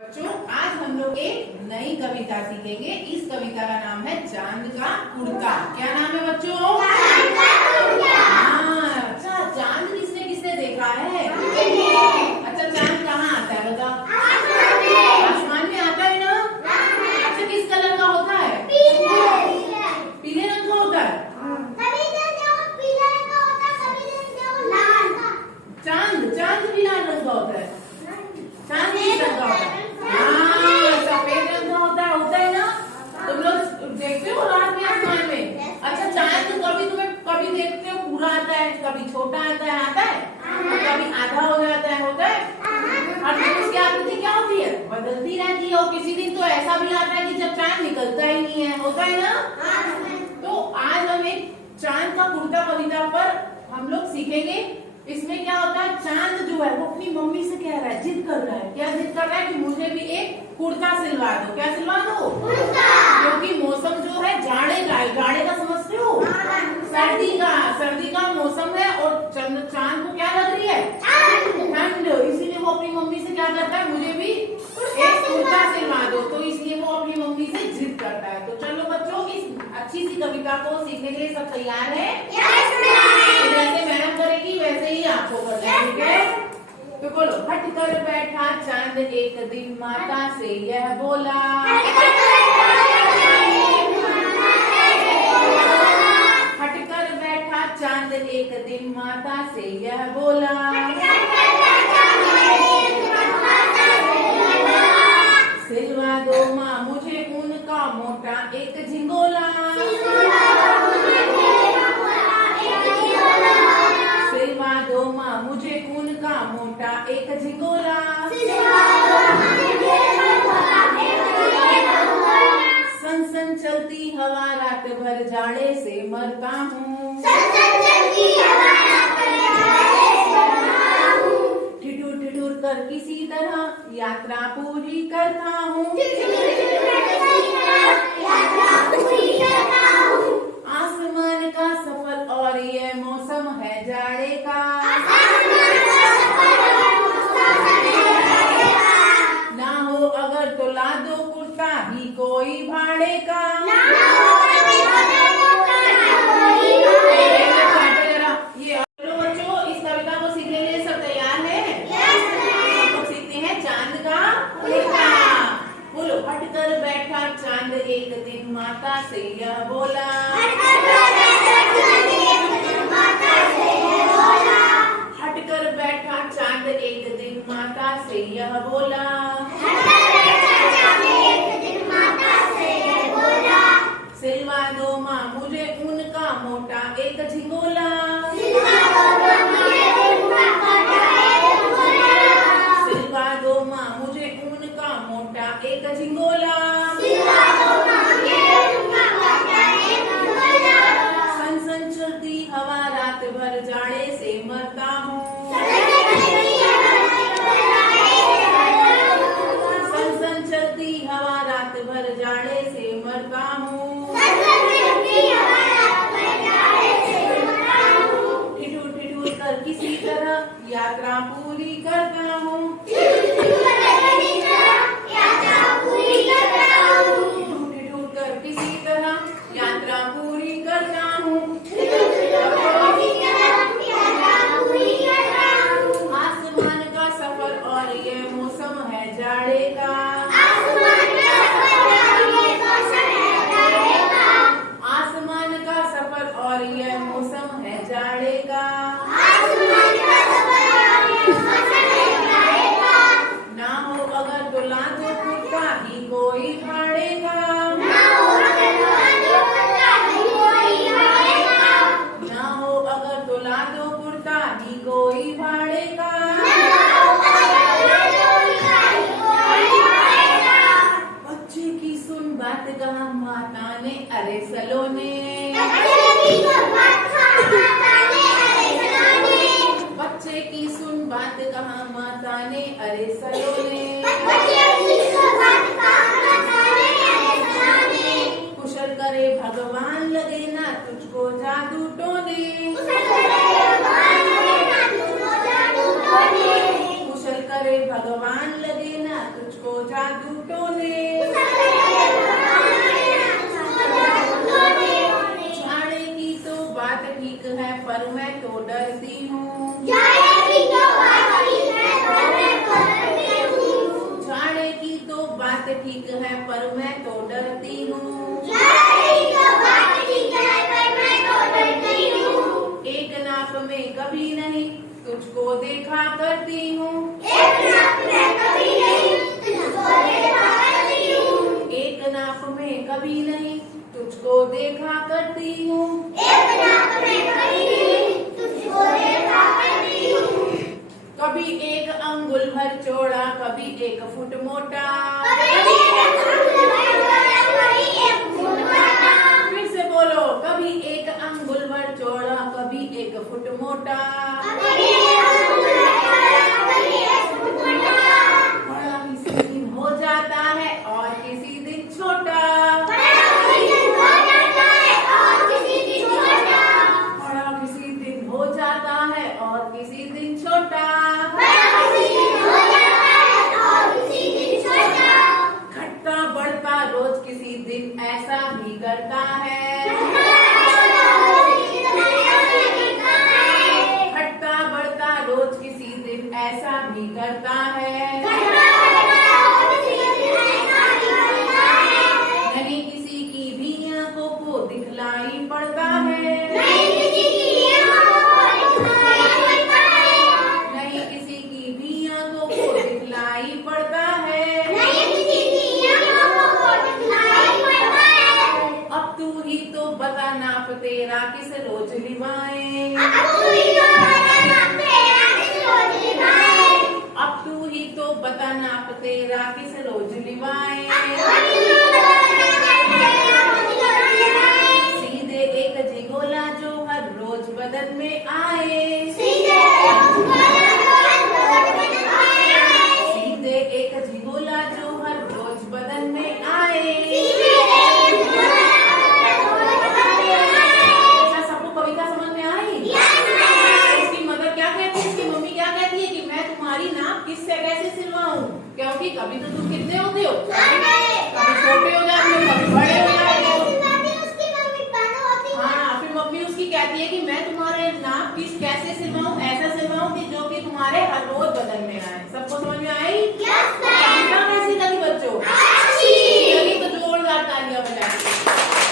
बच्चों आज हम लोग एक नई कविता सीखेंगे। इस कविता का नाम है चांद का कुर्ता। क्या नाम है बच्चों? चांद का कुर्ता। हाँ, अच्छा चांद किसने किसने देखा है? अच्छा चांद कहाँ आता है बताओ? आसमान में आता है ना। अच्छा किस कलर का होता है? पीले रंग का होता है। चांद चांद भी लाल रंग का होता है। चांद किस रंग का होता है? सफेद रंग का होता है ना। तुम लोग देखते हो रात में आसमान में। अच्छा चांद कभी देखते हो पूरा आता है, कभी छोटा आता है और कभी आधा हो जाता है, होता है। और फिर उसकी आकृति क्या होती है? बदलती रहती है। और किसी दिन तो ऐसा भी आता है कि जब चांद निकलता ही नहीं है, होता है ना। तो आज हम एक चांद का कुर्ता कविता पर हम लोग सीखेंगे। इसमें क्या होता है, चांद जो है वो अपनी मम्मी से कह रहा है, जिद कर रहा है। क्या जिद कर रहा है? कि मुझे भी एक कुर्ता सिलवा दो। क्या सिलवा दो? क्योंकि मौसम जो है जाड़े का है। जाड़े का समझते हो? सर्दी का मौसम है और चांद को क्या लग रही है? ठंड। इसीलिए वो अपनी मम्मी से क्या करता है, मुझे भी एक कुर्ता सिलवा दो। तो इसलिए वो अपनी मम्मी से जिद करता है। तो चलो बच्चों इस अच्छी सी कविता को सीखने के लिए सब तैयार है? जैसे मैडम करेगी वैसे ही आपको करना है, ठीक है? तो बोलो, हट कर बैठा चांद एक दिन माता से यह बोला। हट कर बैठा चांद एक दिन माता से यह बोला। सिलवा दो माँ मुझे ऊन का मोटा एक झिंगोला। सिलवा दो माँ मुझे ऊन का मोटा एक झिंगोला। सन सन चलती हवा रात भर जाड़े से मरता हूँ। ठिठुर ठिठुर कर किसी तरह यात्रा पूरी करता हूँ। आसमान का सफर और ये मौसम है जाड़े का। ना हो अगर तो ला दो कुर्ता ही कोई भाड़े का। ये बच्चों इस कविता को सीखने के लिए सब तैयार है? हम लोग सीखते हैं चांद का कुर्ता। बोलो, हट कर बैठा चांद एक दिन माता से यह बोला। हट कर बैठा चांद एक दिन माता से यह बोला। सिलवा दो माँ मुझे ऊन का मोटा एक झिंगोला। सिलवा दो माँ मुझे ऊन का मोटा एक झिंगोला। सन सन चलती हवा रात भर जाड़े से मरता हूँ। सन सन चलती हवा रात भर जाड़े से मरता हूँ। ठिठुर ठिठुर कर किसी तरह यात्रा पूरी करता हूँ। ठिठुर कर किसी तरह यात्रा पूरी करता हूँ। आसमान का सफर और ये मौसम है जाड़े का। आसमान का सफर और ये मौसम है जाड़े का। ना हो अगर तो ला दो कुर्ता ही कोई भाड़े का। ना हो अगर तो ला दो कुर्ता ही कोई भाड़े का। बच्चे की सुन बात कहा माता ने अरे सलोने। बच्चे की सुन बात कहा माता ने अरे सलोने। कुशल करे भगवान लगे ना तुझको जादू टोने। कुशल करे भगवान लगे ना तुझको जादू टोने। झाड़े की तो बात ठीक है पर मैं तो डरती हूँ। झाड़े की तो बात ठीक है पर मैं तो डरती हूँ। एक नाप में कभी नहीं तुझको देखा करती हूँ। एक नाप में कभी नहीं तुझको देखा करती हूँ। कभी एक अंगुल भर चौड़ा कभी 1 फुट मोटा। फिर से बोलो, कभी एक अंगुल भर चौड़ा कभी 1 फुट मोटा। बड़ा किसी दिन हो जाता है और किसी दिन छोटा। बड़ा किसी दिन हो जाता है और किसी दिन छोटा। घटता बढ़ता रोज किसी दिन ऐसा भी करता है। घटता बढ़ता रोज किसी दिन ऐसा भी करता है। नहीं किसी की भी आंखों को दिखलाई पड़ता है। नहीं किसी की भी आंखों को दिखलाई पड़ता है। अब तू ही तो बता नाप तेरा किस रोज लिवाए। अब तू ही तो बता नाप तेरा किस रोज लिवाए। सीधे एक झिगोला जो हर रोज बदन में आए। सीधे एक झिगोला जो हर रोज बदन में आए। अच्छा, सबको कविता समझ में आई? इसकी मदर क्या कहती है, इसकी मम्मी क्या कहती है कि मैं तुम्हारी नाप किससे कैसे सिलवाऊं? क्योंकि कभी तो तुम कितने होते हो, कभी छोटे हो जाते हो, कभी बड़े हो जाते हो। हाँ, फिर मम्मी उसकी कहती है कि मैं तुम्हारे नाप किस कैसे सिलवाऊं, ऐसा सिलवाऊं कि जो कि तुम्हारे हर रोज बदन में आए। सबको समझ में आई? कविता कैसी लगी बच्चों? चलिए तो जोरदार तालियां बजाइए।